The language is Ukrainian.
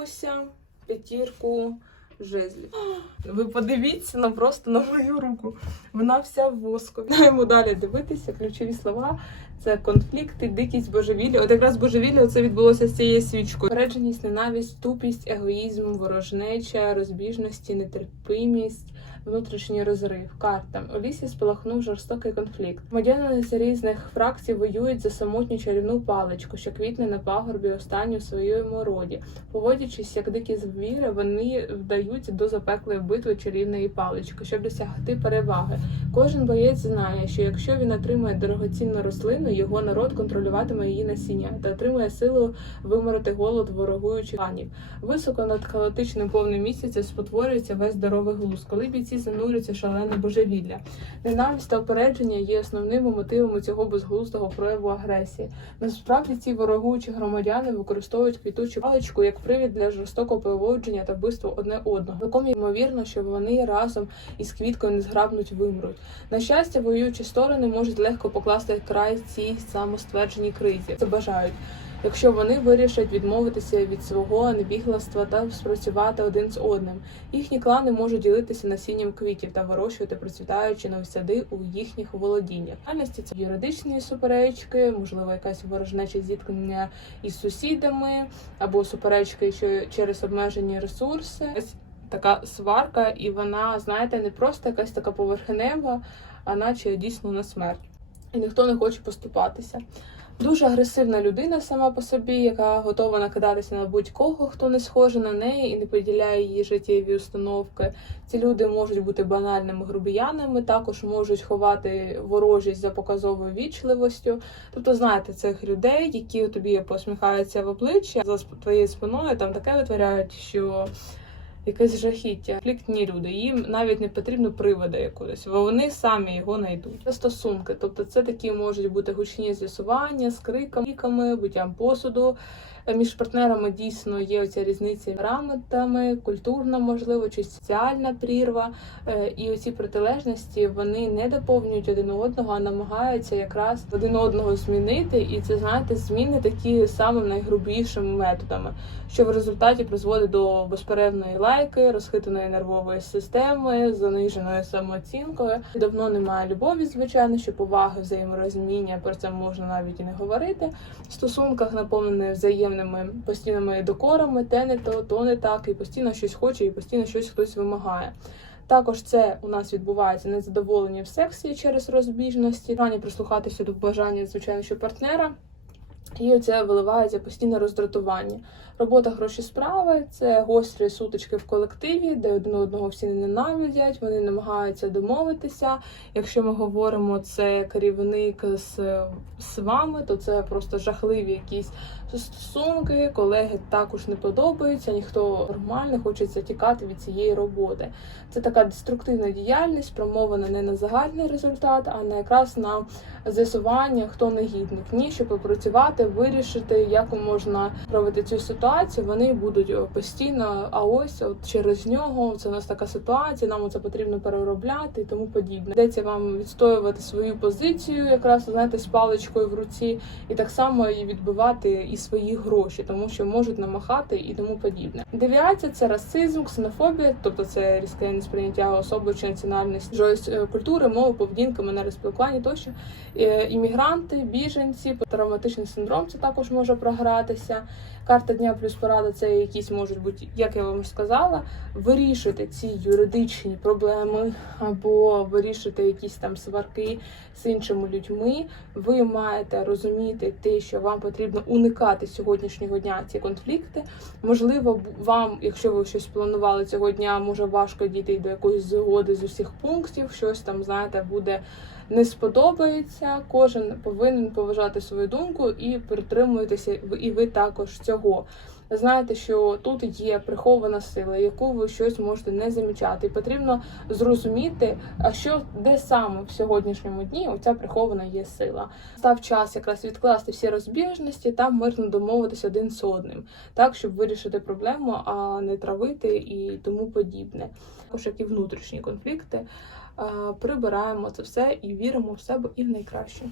дивимося п'ятірку жезлів. Ви подивіться на просто на мою руку. Вона вся в воску. Маємо далі дивитися. Ключові слова це конфлікти, дикість, божевілля. От якраз божевілля це відбулося з цією свічкою. Передженість, ненависть, тупість, егоїзм, ворожнеча, розбіжності, нетерпимість. Внутрішній розрив. Карта. У лісі спалахнув жорстокий конфлікт. Громадяни з різних фракцій воюють за самотню чарівну паличку, що квітне на пагорбі останню в своєму роді. Поводячись як дикі звіри, вони вдаються до запеклої битви чарівної палички, щоб досягти переваги. Кожен боєць знає, що якщо він отримує дорогоцінну рослину, його народ контролюватиме її насіння та отримує силу виморити голод ворогуючих панів. Високо над хаотичним повним місяцем спотворюється весь здоровий глузд, коли бійці занурюються шалене божевілля. Ненависть та опередження є основними мотивами цього безглуздого прояву агресії. Насправді ці ворогуючі громадяни використовують квітучу паличку як привід для жорстокого поводження та вбивства одне одного. Цілком ймовірно, що вони разом із квіткою незграбнуть вимруть. На щастя, воюючі сторони можуть легко покласти край цій самоствердженій кризі. Це бажають. Якщо вони вирішать відмовитися від свого невігластва та спрацювати один з одним, їхні клани можуть ділитися насінням квітів та вирощувати процвітаючі нові сади у їхніх володіннях. Реальності це юридичні суперечки, можливо, якась ворожнече зіткнення із сусідами або суперечки, що через обмежені ресурси. Така сварка, і вона, знаєте, не просто якась така поверхнева, а наче дійсно на смерть. І ніхто не хоче поступатися. Дуже агресивна людина сама по собі, яка готова накидатися на будь-кого, хто не схожий на неї і не поділяє її життєві установки. Ці люди можуть бути банальними грубіянами, також можуть ховати ворожість за показовою вічливостю. Тобто, знаєте, цих людей, які тобі посміхаються в обличчя за твоєю спиною, там таке витворяють, що якесь жахіття. Конфліктні люди. Їм навіть не потрібно привода якогось, бо вони самі його знайдуть. Це стосунки, тобто це такі можуть бути гучні з'ясування з криками, буттям посуду. Між партнерами дійсно є оця різниця грамотами, культурна, можливо, чи соціальна прірва. Е, І оці протилежності вони не доповнюють один одного, а намагаються якраз один одного змінити. І це знаєте, зміни такі самими найгрубішими методами, що в результаті призводить до безперервної лайки, розхитаної нервової системи, заниженої самооцінкою. Давно немає любові, звичайно, що поваги, взаєморозуміння, про це можна навіть і не говорити. В стосунках наповнених взаємними постійними докорами, те не то, то не так, і постійно щось хоче, і постійно щось хтось вимагає. Також це у нас відбувається незадоволення в сексі через розбіжності, рані прислухатися до бажання, звичайно, що партнера. І оце виливається постійне роздратування. Робота гроші справи це гострі сутички в колективі, де один одного всі ненавидять, вони намагаються домовитися. Якщо ми говоримо це керівник з, з вами, то це просто жахливі якісь стосунки. Колеги також не подобаються, ніхто нормально хочеться тікати від цієї роботи. Це така деструктивна діяльність, спрямована не на загальний результат, а на якраз на з'ясування, хто негідник. Ні, щоб попрацювати, вирішити, як можна провести цю ситуацію. Вони будуть постійно. А ось от через нього це у нас така ситуація. Нам це потрібно переробляти і тому подібне. Йдеться вам відстоювати свою позицію, якраз знаєте, з паличкою в руці, і так само і відбивати і свої гроші, тому що можуть намахати і тому подібне. Девіація це расизм, ксенофобія, тобто це різке несприйняття особи чи національності, чогось е, культури, мови, поведінки, манери спілкування тощо. Е, Іммігранти, біженці, травматичний синдром це також може програтися. Карта дня плюс порада це якісь можуть бути, як я вам сказала, вирішити ці юридичні проблеми або вирішити якісь там сварки з іншими людьми. Ви маєте розуміти те, що вам потрібно уникати сьогоднішнього дня ці конфлікти. Можливо, вам, якщо ви щось планували цього дня, може важко дійти до якоїсь згоди з усіх пунктів, щось там, знаєте, буде не сподобається. Кожен повинен поважати свою думку і притримуєтеся, і ви також цього. Знаєте, що тут є прихована сила, яку ви щось можете не замічати. І потрібно зрозуміти, що де саме в сьогоднішньому дні оця прихована є сила. Став час якраз відкласти всі розбіжності та мирно домовитися один з одним, так щоб вирішити проблему, а не травити і тому подібне. Також як і внутрішні конфлікти. Прибираємо це все і віримо в себе і в найкраще.